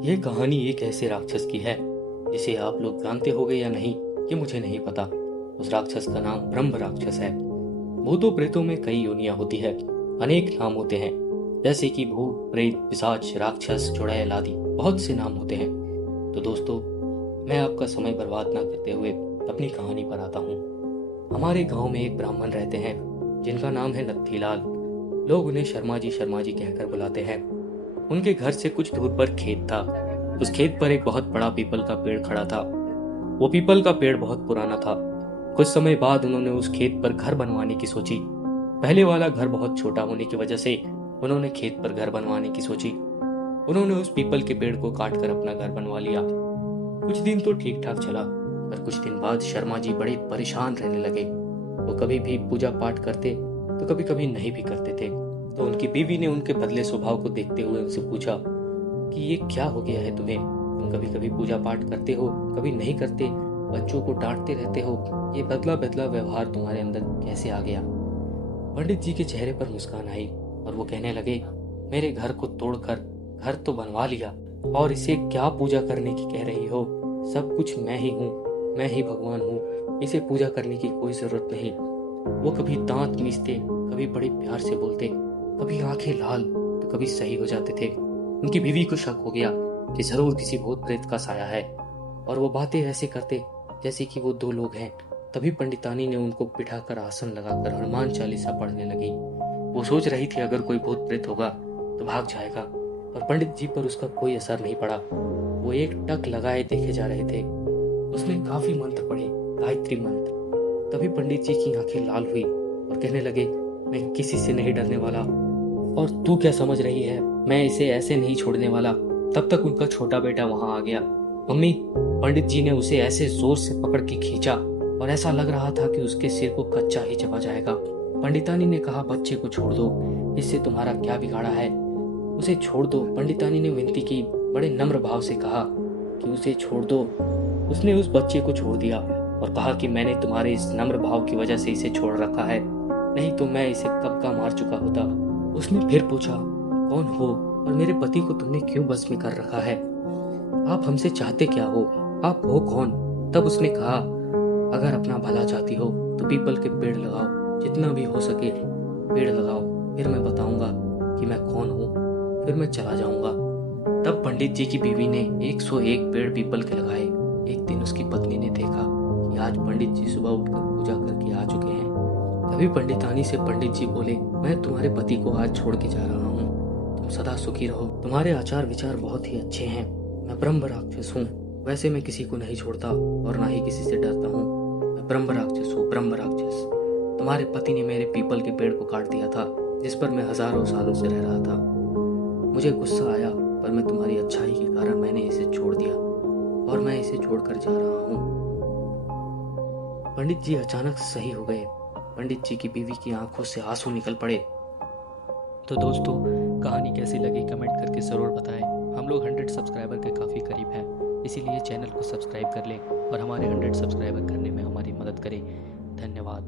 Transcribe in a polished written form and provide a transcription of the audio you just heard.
ये कहानी एक ऐसे राक्षस की है जिसे आप लोग जानते होंगे या नहीं, ये मुझे नहीं पता। उस राक्षस का नाम ब्रह्म राक्षस है। भूतों प्रेतों में कई योनियां होती है, अनेक नाम होते हैं, जैसे कि भूत, प्रेत, पिशाच, राक्षस, चुड़ैल आदि बहुत से नाम होते हैं। तो दोस्तों, मैं आपका समय बर्बाद ना करते हुए अपनी कहानी पर आता हूँ। हमारे गांव में एक ब्राह्मण रहते हैं जिनका नाम है नत्थीलाल। लोग उन्हें शर्मा जी कहकर बुलाते हैं। उनके घर से कुछ दूर पर खेत था। उस खेत पर एक बहुत बड़ा पीपल का पेड़ खड़ा था। वो पीपल का पेड़ बहुत पुराना था। कुछ समय बाद उन्होंने उस खेत पर घर बनवाने की सोची। पहले वाला घर बहुत छोटा होने की वजह से उन्होंने खेत पर घर बनवाने की सोची। उन्होंने उस पीपल के पेड़ को काट कर अपना घर बनवा लिया। कुछ दिन तो ठीक ठाक चला, पर कुछ दिन बाद शर्मा जी बड़े परेशान रहने लगे। वो कभी भी पूजा पाठ करते तो कभी कभी नहीं भी करते थे। तो उनकी बीवी ने उनके बदले स्वभाव को देखते हुए उनसे पूछा कि ये क्या हो गया है तुम्हें? तुम कभी कभी पूजा पाठ करते हो, कभी नहीं करते, बच्चों को डांटते रहते हो, ये बदला बदला व्यवहार तुम्हारे अंदर कैसे आ गया? पंडित जी के चेहरे पर मुस्कान आई और वो कहने लगे, मेरे घर को तोड़कर घर तो बनवा लिया और इसे क्या पूजा करने की कह रही हो? सब कुछ मैं ही हूँ, मैं ही भगवान हूँ, इसे पूजा करने की कोई जरूरत नहीं। वो कभी दांत मीचते, कभी बड़े प्यार से बोलते, कभी आंखें लाल तो कभी सही हो जाते थे। उनकी बीवी को शक हो गया कि जरूर किसी भूत प्रेत का साया है, और वो बातें ऐसे करते जैसे कि वो दो लोग हैं। तभी पंडितानी ने उनको बिठाकर आसन लगाकर हनुमान चालीसा पढ़ने लगी। वो सोच रही थी अगर कोई भूत प्रेत होगा तो भाग जाएगा, और पंडित जी पर उसका कोई असर नहीं पड़ा। वो एक टक लगाए देखे जा रहे थे। उसने काफी मंत्र पढ़े, गायत्री मंत्र। तभी पंडित जी की आंखें लाल हुई और कहने लगे, मैं किसी से नहीं डरने वाला, और तू क्या समझ रही है, मैं इसे ऐसे नहीं छोड़ने वाला। तब तक उनका छोटा बेटा वहां आ गया। मम्मी, पंडित जी ने उसे ऐसे जोर से पकड़ के खींचा और ऐसा लग रहा था कि उसके सिर को कच्चा ही चबा जाएगा। पंडितानी ने कहा, बच्चे को छोड़ दो, इससे तुम्हारा क्या बिगाड़ा है, उसे छोड़ दो। पंडितानी ने विनती की, बड़े नम्र भाव से कहा कि उसे छोड़ दो। उसने उस बच्चे को छोड़ दिया और कहा कि मैंने तुम्हारे इस नम्र भाव की वजह से इसे छोड़ रखा है, नहीं तो मैं इसे कब का मार चुका होता। उसने फिर पूछा, कौन हो और मेरे पति को तुमने क्यों बस में कर रखा है? आप हमसे चाहते क्या हो? आप हो कौन? तब उसने कहा, अगर अपना भला चाहती हो तो पीपल के पेड़ लगाओ, जितना भी हो सके पेड़ लगाओ, फिर मैं बताऊंगा कि मैं कौन हूँ, फिर मैं चला जाऊंगा। तब पंडित जी की बीवी ने 101 पेड़ पीपल के लगाए। एक दिन उसकी पत्नी ने देखा कि आज पंडित जी सुबह उठकर पूजा करके आ चुके हैं। तभी पंडितानी से पंडित जी बोले, मैं तुम्हारे पति को आज छोड़ के जा रहा हूँ, तुम सदा सुखी रहो, तुम्हारे आचार विचार बहुत ही अच्छे हैं। मैं ब्रह्म राक्षस हूँ, वैसे मैं किसी को नहीं छोड़ता और ना ही किसी से डरता हूँ। मैं ब्रह्म राक्षस हूँ, ब्रह्म राक्षस। तुम्हारे पति ने मेरे पीपल के पेड़ को काट दिया था, जिस पर मैं हजारों सालों से रह रहा था। मुझे गुस्सा आया, पर मैं तुम्हारी अच्छाई के कारण मैंने इसे छोड़ दिया और मैं इसे छोड़कर जा रहा हूँ। पंडित जी अचानक सही हो गए। पंडित जी की बीवी की आंखों से आंसू निकल पड़े। तो दोस्तों, कहानी कैसी लगी कमेंट करके ज़रूर बताएं। हम लोग 100 सब्सक्राइबर के काफ़ी करीब हैं, इसीलिए चैनल को सब्सक्राइब कर लें और हमारे 100 सब्सक्राइबर करने में हमारी मदद करें। धन्यवाद।